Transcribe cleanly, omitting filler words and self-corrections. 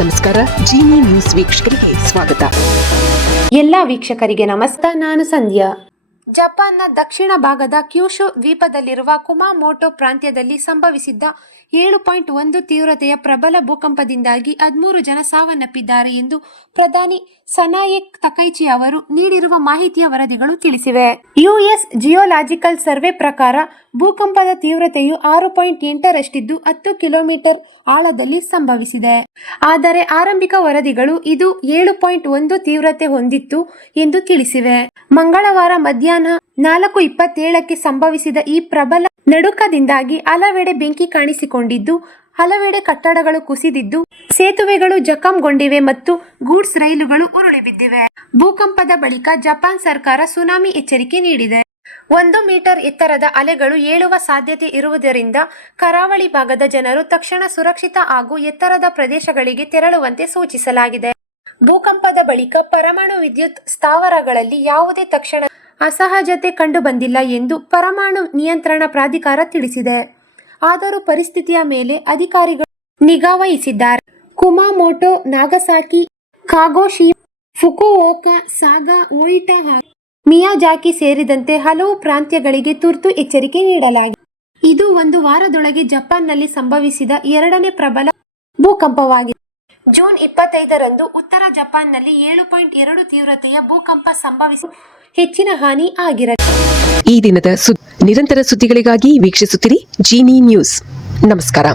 ನಮಸ್ಕಾರ. ಜೀನಿ ನ್ಯೂಸ್ ವೀಕ್ಷಕರಿಗೆ ಸ್ವಾಗತ. ಎಲ್ಲ ವೀಕ್ಷಕರಿಗೆ ನಮಸ್ಕಾರ. ನಾನು ಸಂಧ್ಯಾ. ಜಪಾನ್ನ ದಕ್ಷಿಣ ಭಾಗದ ಕ್ಯೂಶು ದ್ವೀಪದಲ್ಲಿರುವ ಕುಮಾಮೋಟೋ ಪ್ರಾಂತ್ಯದಲ್ಲಿ ಸಂಭವಿಸಿದ್ದ 7.1 ತೀವ್ರತೆಯ ಪ್ರಬಲ ಭೂಕಂಪದಿಂದಾಗಿ 13 ಜನ ಸಾವನ್ನಪ್ಪಿದ್ದಾರೆ ಎಂದು ಪ್ರಧಾನಿ ಸನಾಯೆ ತಕೈಚಿ ಅವರು ನೀಡಿರುವ ಮಾಹಿತಿಯ ವರದಿಗಳು ತಿಳಿಸಿವೆ. ಯುಎಸ್ ಜಿಯೋಲಾಜಿಕಲ್ ಸರ್ವೆ ಪ್ರಕಾರ ಭೂಕಂಪದ ತೀವ್ರತೆಯು 6.8 ರಷ್ಟಿದ್ದು 10 ಕಿಲೋಮೀಟರ್ ಆಳದಲ್ಲಿ ಸಂಭವಿಸಿದೆ. ಆದರೆ ಆರಂಭಿಕ ವರದಿಗಳು ಇದು 7.1 ತೀವ್ರತೆ ಹೊಂದಿತ್ತು ಎಂದು ತಿಳಿಸಿವೆ. ಮಂಗಳವಾರ ಮಧ್ಯಾಹ್ನ 4:27ಕ್ಕೆ ಸಂಭವಿಸಿದ ಈ ಪ್ರಬಲ ನಡುಕದಿಂದಾಗಿ ಹಲವೆಡೆ ಬೆಂಕಿ ಕಾಣಿಸಿಕೊಂಡಿದ್ದು, ಹಲವೆಡೆ ಕಟ್ಟಡಗಳು ಕುಸಿದಿದ್ದು, ಸೇತುವೆಗಳು ಜಖಂಗೊಂಡಿವೆ ಮತ್ತು ಗೂಡ್ಸ್ ರೈಲುಗಳು ಉರುಳಿ ಬಿದ್ದಿವೆ. ಭೂಕಂಪದ ಬಳಿಕ ಜಪಾನ್ ಸರ್ಕಾರ ಸುನಾಮಿ ಎಚ್ಚರಿಕೆ ನೀಡಿದೆ. 1 ಮೀಟರ್ ಎತ್ತರದ ಅಲೆಗಳು ಏಳುವ ಸಾಧ್ಯತೆ ಇರುವುದರಿಂದ ಕರಾವಳಿ ಭಾಗದ ಜನರು ತಕ್ಷಣ ಸುರಕ್ಷಿತ ಹಾಗೂ ಎತ್ತರದ ಪ್ರದೇಶಗಳಿಗೆ ತೆರಳುವಂತೆ ಸೂಚಿಸಲಾಗಿದೆ. ಭೂಕಂಪದ ಬಳಿಕ ಪರಮಾಣು ವಿದ್ಯುತ್ ಸ್ಥಾವರಗಳಲ್ಲಿ ಯಾವುದೇ ತಕ್ಷಣ ಅಸಹಜತೆ ಕಂಡುಬಂದಿಲ್ಲ ಎಂದು ಪರಮಾಣು ನಿಯಂತ್ರಣ ಪ್ರಾಧಿಕಾರ ತಿಳಿಸಿದೆ. ಆದರೂ ಪರಿಸ್ಥಿತಿಯ ಮೇಲೆ ಅಧಿಕಾರಿಗಳು ನಿಗಾ ವಹಿಸಿದ್ದಾರೆ. ಕುಮಾಮೋಟೋ, ನಾಗಸಾಕಿ, ಕಾಗೋಶಿಮಾ, ಫುಕುಓಕಾ, ಸಾಗಾ, ಓಯಿಟಾ ಹಾಗೂ ಮಿಯಾಜಾಕಿ ಸೇರಿದಂತೆ ಹಲವು ಪ್ರಾಂತ್ಯಗಳಿಗೆ ತುರ್ತು ಎಚ್ಚರಿಕೆ ನೀಡಲಾಗಿದೆ. ಇದು ಒಂದು ವಾರದೊಳಗೆ ಜಪಾನ್ನಲ್ಲಿ ಸಂಭವಿಸಿದ 2ನೇ ಪ್ರಬಲ ಭೂಕಂಪವಾಗಿದೆ. ಜೂನ್ 25ರಂದು ಉತ್ತರ ಜಪಾನ್ನಲ್ಲಿ 7.2 ತೀವ್ರತೆಯ ಭೂಕಂಪ ಸಂಭವಿಸಿ ಹೆಚ್ಚಿನ ಹಾನಿ ಆಗಿರಲಿಲ್ಲ. ಈ ದಿನದ ನಿರಂತರ ಸುದ್ದಿಗಳಿಗಾಗಿ ವೀಕ್ಷಿಸುತ್ತಿರಿ ಜೀನಿ ನ್ಯೂಸ್. ನಮಸ್ಕಾರ.